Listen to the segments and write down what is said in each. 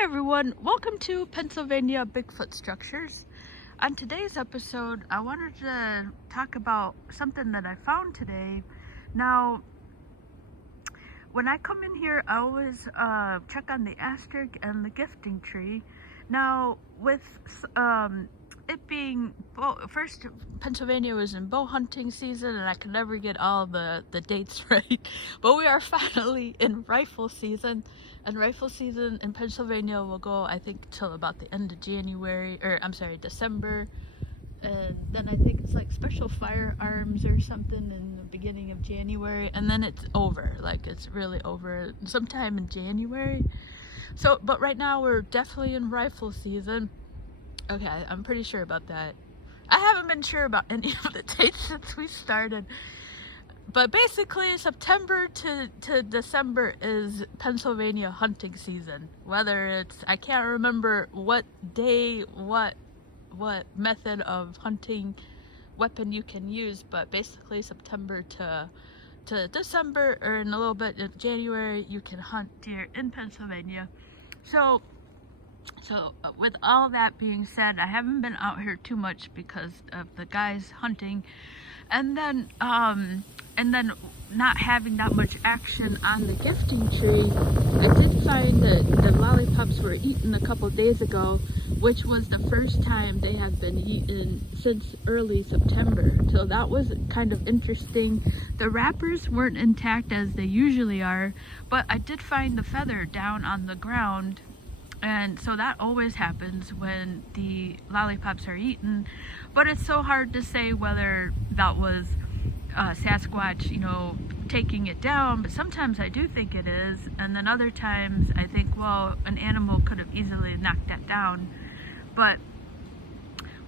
Hey everyone, welcome to Pennsylvania Bigfoot Structures. On today's episode, I wanted to talk about something that I found today. Now, when I come in here, I always check on the asterisk and the gifting tree. Now, with it being first, Pennsylvania was in bow hunting season, and I could never get all the dates right. But we are finally in rifle season, and rifle season in Pennsylvania will go, I think, till about the end of December. And then I think it's like special firearms or something in the beginning of January, and then it's over. Like, it's really over sometime in January. So, but right now we're definitely in rifle season. Okay, I'm pretty sure about that. I haven't been sure about any of the dates since we started. But basically, September to December is Pennsylvania hunting season. Whether it's, I can't remember what day, what method of hunting weapon you can use, but basically September to December, or in a little bit of January, you can hunt deer in Pennsylvania. So with all that being said, I haven't been out here too much because of the guys hunting, and then not having that much action on the gifting tree. I did find that the lollipops were eaten a couple days ago, which was the first time they have been eaten since early September. So that was kind of interesting. The wrappers weren't intact as they usually are, but I did find the feather down on the ground. And so that always happens when the lollipops are eaten. But it's so hard to say whether that was Sasquatch, taking it down. But sometimes I do think it is. And then other times I think, well, an animal could have easily knocked that down. But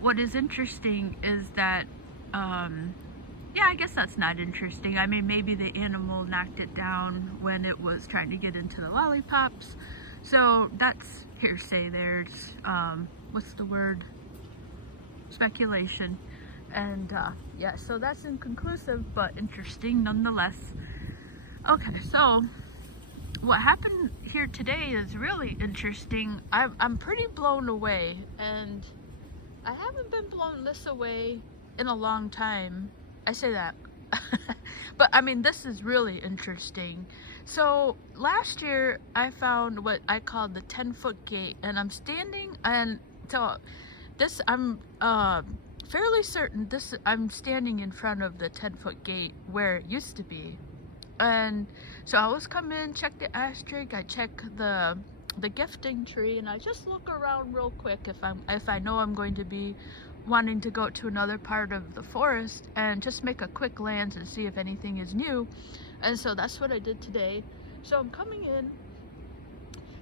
what is interesting is that, yeah, I guess that's not interesting. I mean, maybe the animal knocked it down when it was trying to get into the lollipops. So that's hearsay. There's, what's the word? Speculation. And yeah, so that's inconclusive, but interesting nonetheless. Okay, so what happened here today is really interesting. I'm pretty blown away, and I haven't been blown this away in a long time. I say that. But I mean, this is really interesting. So last year I found what I called the 10-foot gate, and I'm standing, and so this, I'm fairly certain this, I'm standing in front of the 10-foot gate where it used to be. And so I always come in, check the asterisk, I check the gifting tree, and I just look around real quick if I know I'm going to be wanting to go to another part of the forest, and just make a quick glance and see if anything is new. And so that's what I did today. So I'm coming in.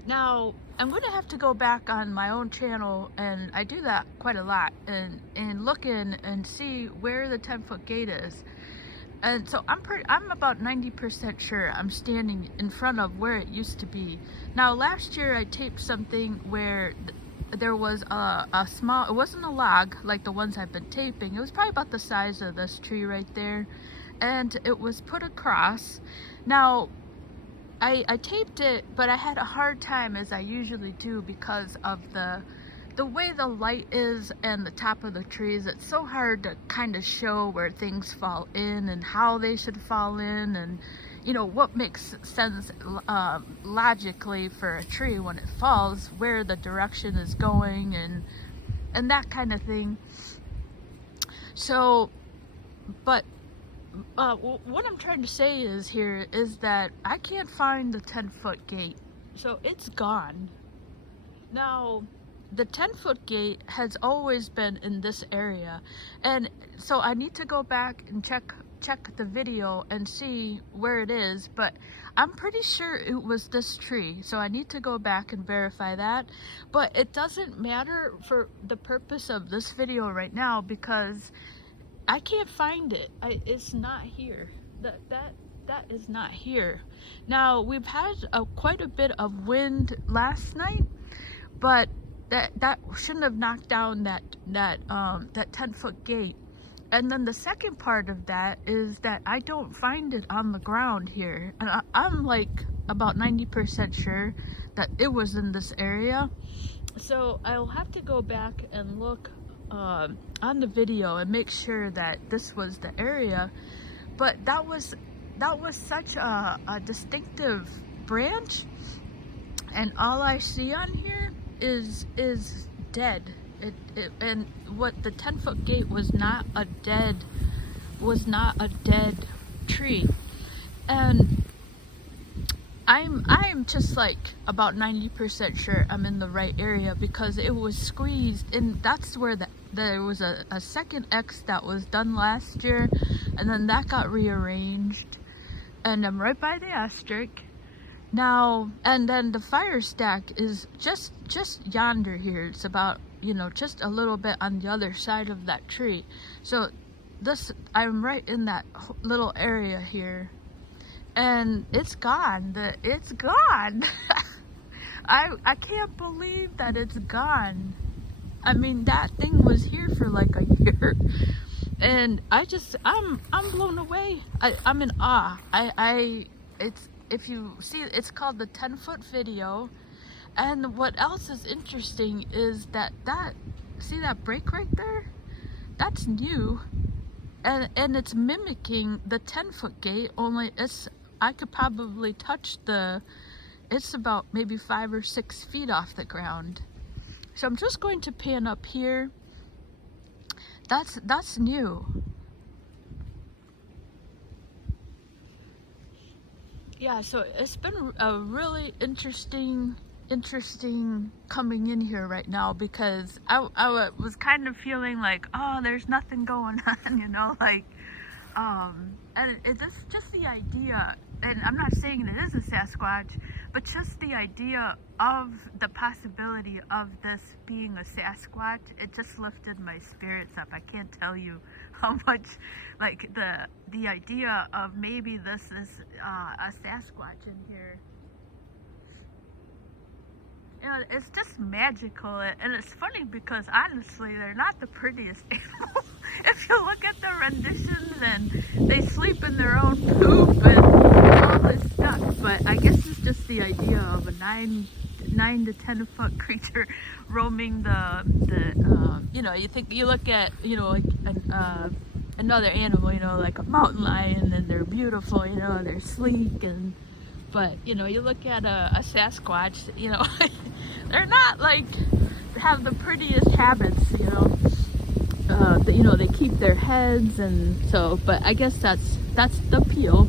Now, I'm going to have to go back on my own channel, and I do that quite a lot, and look in and see where the 10-foot gate is. And so I'm about 90% sure I'm standing in front of where it used to be. Now, last year I taped something where there was a small, it wasn't a log like the ones I've been taping. It was probably about the size of this tree right there, and it was put across. Now, I taped it, but I had a hard time, as I usually do, because of the way the light is and the top of the trees. It's so hard to kind of show where things fall in and how they should fall in, and what makes sense logically for a tree when it falls, where the direction is going, and that kind of thing. So, but what I'm trying to say is that I can't find the 10-foot gate. So it's gone. Now, the 10-foot gate has always been in this area, and so I need to go back and check the video and see where it is, but I'm pretty sure it was this tree, so I need to go back and verify that. But it doesn't matter for the purpose of this video right now, because I can't find it. It's not here. That is not here. Now, we've had quite a bit of wind last night, but that shouldn't have knocked down that 10-foot gate. And then the second part of that is that I don't find it on the ground here. And I'm like about 90% sure that it was in this area. So I'll have to go back and look on the video and make sure that this was the area. But that was such a distinctive branch, and all I see on here is dead. And what the 10-foot gate was not a dead tree. And I'm just like about 90% sure I'm in the right area, because it was squeezed, and that's where there was a second X that was done last year, and then that got rearranged, and I'm right by the asterisk now. And then the fire stack is just yonder here. It's about, you know, just a little bit on the other side of that tree. So I'm right in that little area here, and it's gone. It's gone. I can't believe that it's gone. I mean, that thing was here for like a year, and I'm blown away. I'm in awe. If you see, it's called the 10-foot video. And what else is interesting is that see that break right there? That's new. And it's mimicking the 10-foot gate, only I could probably touch it's about maybe 5 or 6 feet off the ground. So I'm just going to pan up here. That's new. Yeah, so it's been a really interesting coming in here right now, because I was kind of feeling like, oh, there's nothing going on, you know, like, and it's just the idea, and I'm not saying it is a Sasquatch, but just the idea of the possibility of this being a Sasquatch, it just lifted my spirits up. I can't tell you how much, like, the idea of maybe this is a Sasquatch in here. You know, it's just magical, and it's funny because honestly, they're not the prettiest animals. If you look at the renditions, and they sleep in their own poop and all this stuff. But I guess it's just the idea of a 9 to 10 foot creature roaming you know, you look at, you know, like another animal, you know, like a mountain lion, and they're beautiful, you know, they're sleek, but you know, you look at a Sasquatch, you know, they're not like have the prettiest habits, you know. You know, they keep their heads, and so, but I guess that's the appeal.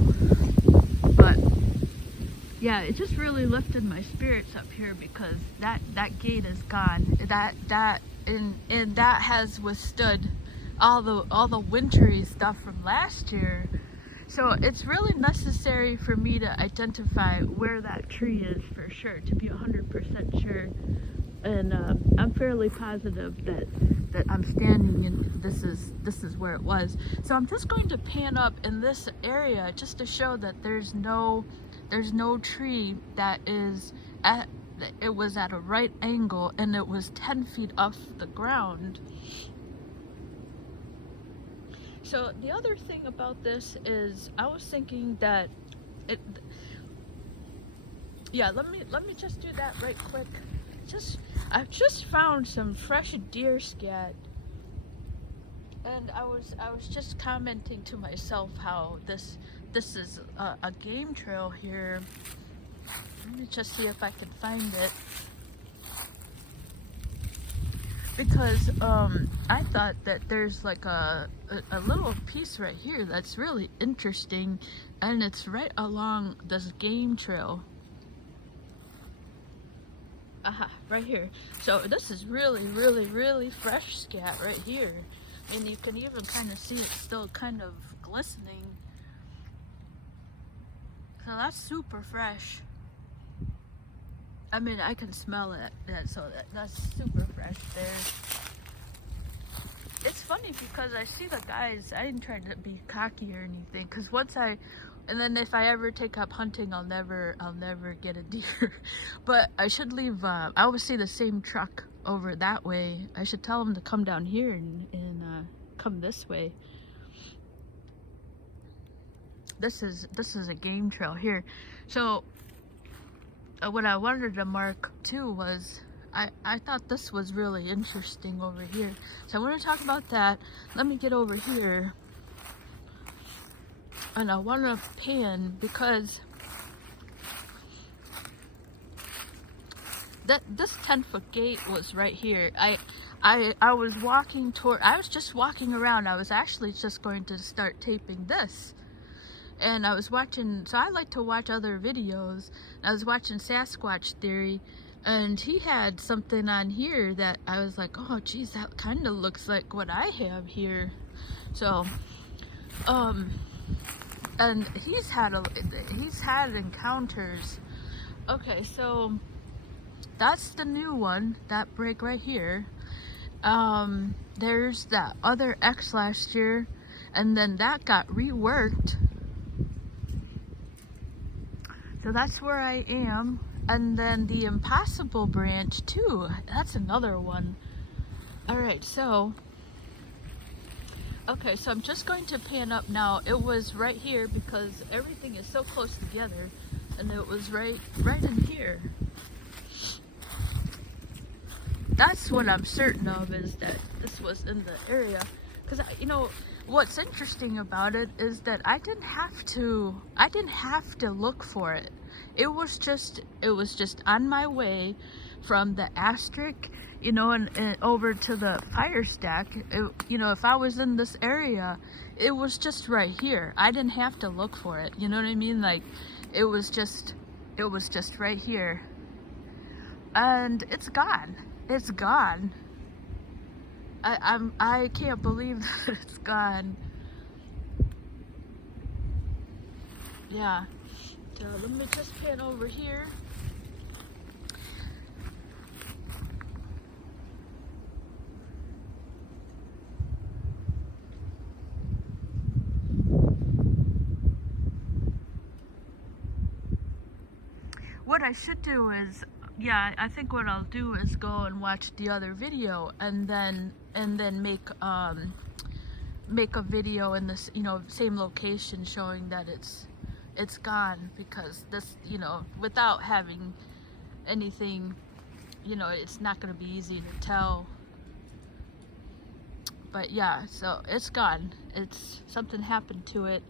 But yeah, it just really lifted my spirits up here, because that gate is gone. And that has withstood all the wintry stuff from last year. So it's really necessary for me to identify where that tree is for sure, to be 100% sure. And I'm fairly positive that I'm standing in, this is where it was. So I'm just going to pan up in this area just to show that there's no tree that it was at a right angle, and it was 10 feet off the ground. So the other thing about this is, I was thinking that yeah, let me just do that right quick. I've just found some fresh deer scat, and I was just commenting to myself how this is a game trail here. Let me just see if I can find it, because I thought that there's like a little piece right here that's really interesting, and it's right along this game trail. Right here. So this is really fresh scat right here, and you can even kind of see it's still kind of glistening. So that's super fresh. I mean, I can smell it, so that's super fresh there. It's funny because I see the guys, I ain't trying to be cocky or anything, because and then if I ever take up hunting, I'll never get a deer. But I should leave, I always see the same truck over that way. I should tell them to come down here and come this way. This is a game trail here. So what I wanted to mark too was I thought this was really interesting over here. So I want to talk about that. Let me get over here. And I want to pan because this 10-foot gate was right here. I was walking toward, I was just walking around. I was actually just going to start taping this. And I was watching, so I like to watch other videos. I was watching Sasquatch Theory, and he had something on here that I was like, oh geez, that kind of looks like what I have here. So, and he's had encounters. Okay, so that's the new one, that break right here. There's that other X last year, and then that got reworked. So that's where I am. And then the Impossible branch too, that's another one. Alright, so okay, so I'm just going to pan up now. It was right here because everything is so close together, and it was right in here. That's what I'm certain of, is that this was in the area. Because, you know, what's interesting about it is that I didn't have to look for it. It was just on my way from the Asterisk, you know, and over to the fire stack. You know, if I was in this area, it was just right here. I didn't have to look for it. You know what I mean? Like, it was just right here. And it's gone. It's gone. I can't believe that it's gone. Yeah. So let me just pan over here. What I should do is, yeah, I think what I'll do is go and watch the other video, and then make a video in this, you know, same location, showing that it's gone, because this, you know, without having anything, you know, it's not going to be easy to tell. But yeah, so it's gone. It's something happened to it.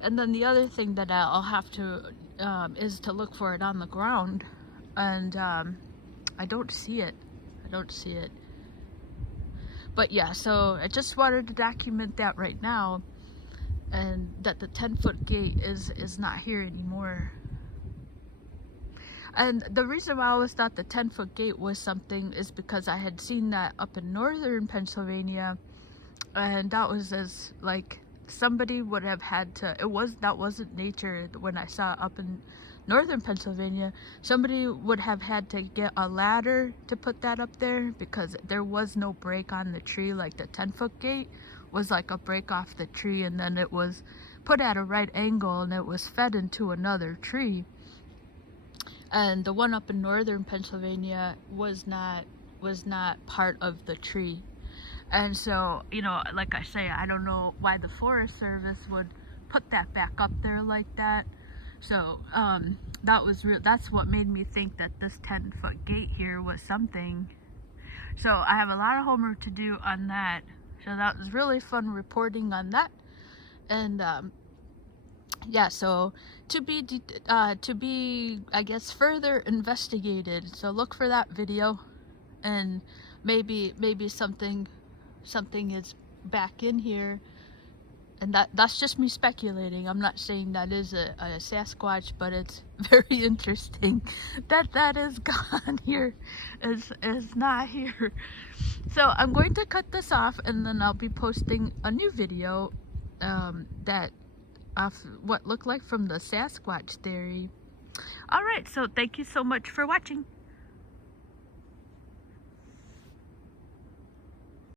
And then the other thing that I'll have to is to look for it on the ground, and I don't see it. But yeah, so I just wanted to document that right now, and that the 10-foot gate is not here anymore. And the reason why I always thought the 10-foot gate was something is because I had seen that up in northern Pennsylvania, and that was as like somebody would have had to, that wasn't nature. When I saw it up in northern Pennsylvania, somebody would have had to get a ladder to put that up there, because there was no break on the tree. Like the 10-foot gate was like a break off the tree, and then it was put at a right angle, and it was fed into another tree. And the one up in northern Pennsylvania was not part of the tree. And so, you know, like I say, I don't know why the Forest Service would put that back up there like that. So that's what made me think that this 10-foot gate here was something. So I have a lot of homework to do on that. So that was really fun reporting on that. And yeah, so to be I guess further investigated. So look for that video, and maybe something is back in here. And that's just me speculating. I'm not saying that is a Sasquatch, but it's very interesting that is gone here. Is not here. So I'm going to cut this off, and then I'll be posting a new video that of what looked like from the Sasquatch theory. Alright, so thank you so much for watching.